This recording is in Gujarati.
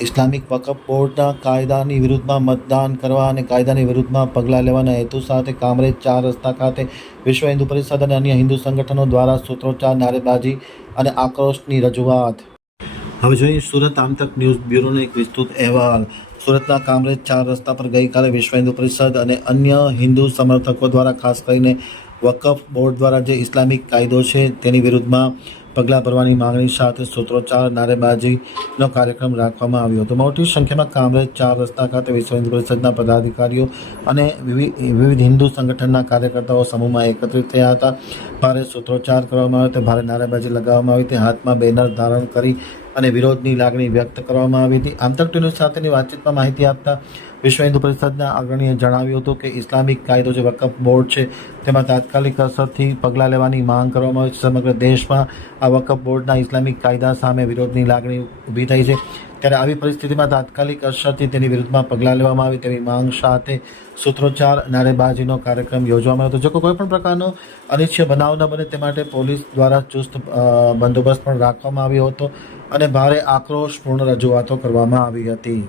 ઇસ્લામિક વકફ બોર્ડના કાયદાની વિરુદ્ધમાં મતદાન કરવા અને કાયદાની વિરુદ્ધમાં પગલાં લેવાના હેતુ સાથે કામરેજ ચાર રસ્તા ખાતે વિશ્વ હિન્દુ પરિષદ અને અન્ય હિન્દુ સંગઠનો દ્વારા સૂત્રોચ્ચાર, નારેબાજી અને આક્રોશની રજૂઆત. હવે જોઈએ સુરત આમતક ન્યૂઝ બ્યુરોનો એક વિસ્તૃત અહેવાલ. સુરતના કામરેજ ચાર રસ્તા પર ગઈકાલે વિશ્વ હિન્દુ પરિષદ અને અન્ય હિન્દુ સમર્થકો દ્વારા ખાસ કરીને વકફ બોર્ડ દ્વારા જે ઇસ્લામિક કાયદો છે, તેની વિરુદ્ધમાં પગલાં ભરવાની માંગણી સાથે સૂત્રોચ્ચાર, નારેબાજીનો કાર્યક્રમ રાખવામાં આવ્યો હતો. મોટી સંખ્યામાં કામરેજ ચાર રસ્તા ખાતે વિશ્વ પરિષદના પદાધિકારીઓ અને વિવિધ વિવિધ હિન્દુ સંગઠનના કાર્યકર્તાઓ સમૂહમાં એકત્રિત થયા હતા. ભારે સૂત્રોચ્ચાર કરવામાં આવ્યો તે ભારે નારેબાજી લગાવવામાં આવી હતી. હાથમાં બેનર ધારણ કરી અને વિરોધની લાગણી વ્યક્ત કરવામાં આવી હતી. આમતક ન્યૂઝ સાથેની વાતચીતમાં માહિતી આપતા વિશ્વ હિન્દુ પરિષદના અગ્રણીએ જણાવ્યું હતું કે ઇસ્લામિક કાયદો જે વકફ બોર્ડ છે, તેમાં તાત્કાલિક અસરથી પગલાં લેવાની માંગ કરવામાં આવી છે. સમગ્ર દેશમાં આ વકફ બોર્ડના ઇસ્લામિક કાયદા સામે વિરોધની લાગણી ઊભી થઈ છે. ત્યારે આવી પરિસ્થિતિમાં તાત્કાલિક અસરથી તેની વિરુદ્ધમાં પગલાં લેવામાં આવે તેવી માંગ સાથે સૂત્રોચ્ચાર, નારેબાજીનો કાર્યક્રમ યોજવામાં આવ્યો હતો. જો કોઈ પણ પ્રકારનો અનિચ્છ બનાવ ન બને તે માટે પોલીસ દ્વારા ચુસ્ત બંદોબસ્ત પણ રાખવામાં આવ્યો હતો. અને ભારે આક્રોશપૂર્ણ રજૂઆતો કરવામાં આવી હતી.